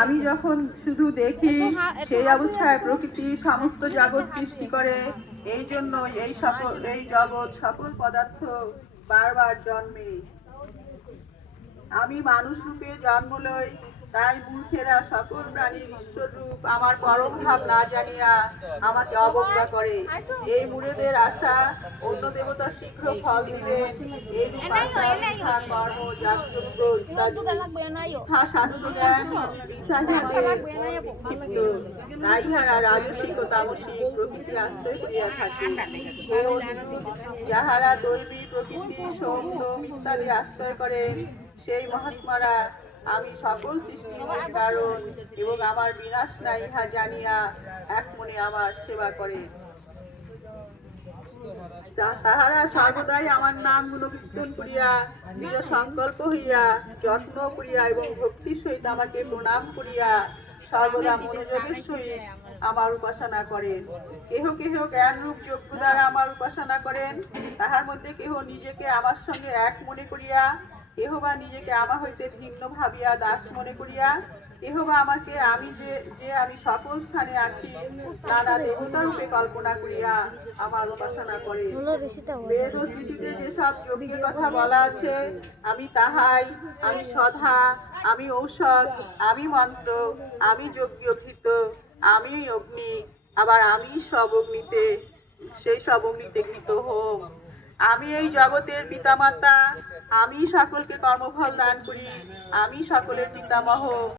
আমি যখন শুধু দেখি সেই অবস্থায় প্রকৃতি সমস্ত জগৎ সৃষ্টি করে। এই জন্য এই জগৎ সকল পদার্থ বারবার জন্মে। আমি মানুষ রূপে জন্ম লই, তাই মূর্খেরা সকল প্রাণীর ঈশ্বর রূপ আমার পরম ভাব না জানিয়া আমাকে অবজ্ঞা করে। এই মূঢ়দের আশা অন্য দেবতা শীঘ্র ফল দিবেন, এই রূপ আশা মিথ্যা কর্ম যাগযজ্ঞ ইত্যাদি মিথ্যা শাস্ত্র জ্ঞান বিশ্বাসঘাতে ক্ষিপ্ত। তাই ইহারা রাজসিক ও তামসিক প্রকৃতি আশ্রয় করিয়া থাকে। যাহারা দৈবী প্রকৃতি সোম সোম ইত্যাদি আশ্রয় করেন, সেই মহাত্মারা আমি সকল সৃষ্টির কারণ এবং আমার বিনাশ নাই ইহা জানিয়া এক মনে আমার সেবা করে। তাহারা সর্বদাই আমার নাম গুণকীর্তন করিয়া দৃঢ় সংকল্প হইয়া যত্ন করিয়া এবং ভক্তির সহিত আমাকে প্রণাম করিয়া সর্বদা মনোযোগের সহিত আমার উপাসনা করেন। কেহ কেহ জ্ঞান রূপ যজ্ঞ দ্বারা আমার উপাসনা করেন। তাহার মধ্যে কেহ নিজেকে আমার সঙ্গে এক মনে করিয়া, কেহ বা নিজেকে আমা হইতে ভিন্ন ভাবিয়া দাস মনে করিয়া, কেহ বা আমাকে আমি সকল স্থানে আছি নানা দেবতা রূপে কল্পনা করিয়া আমার উপাসনা করে। বেদ ও স্মৃতিতে যেসব যজ্ঞের কথা বলা আছে, আমি তাহাই, আমি সধা, আমি ঔষধ, আমি মন্ত্র, আমি যজ্ঞঘৃত, আমি অগ্নি, আবার আমি সব অগ্নিতে, সেই সব অগ্নিতে ঘৃত হোম। আমি এই জগতের পিতামাতা, আমি সকলকে কর্মফল দান করি, আমি সকলের পিতামহ।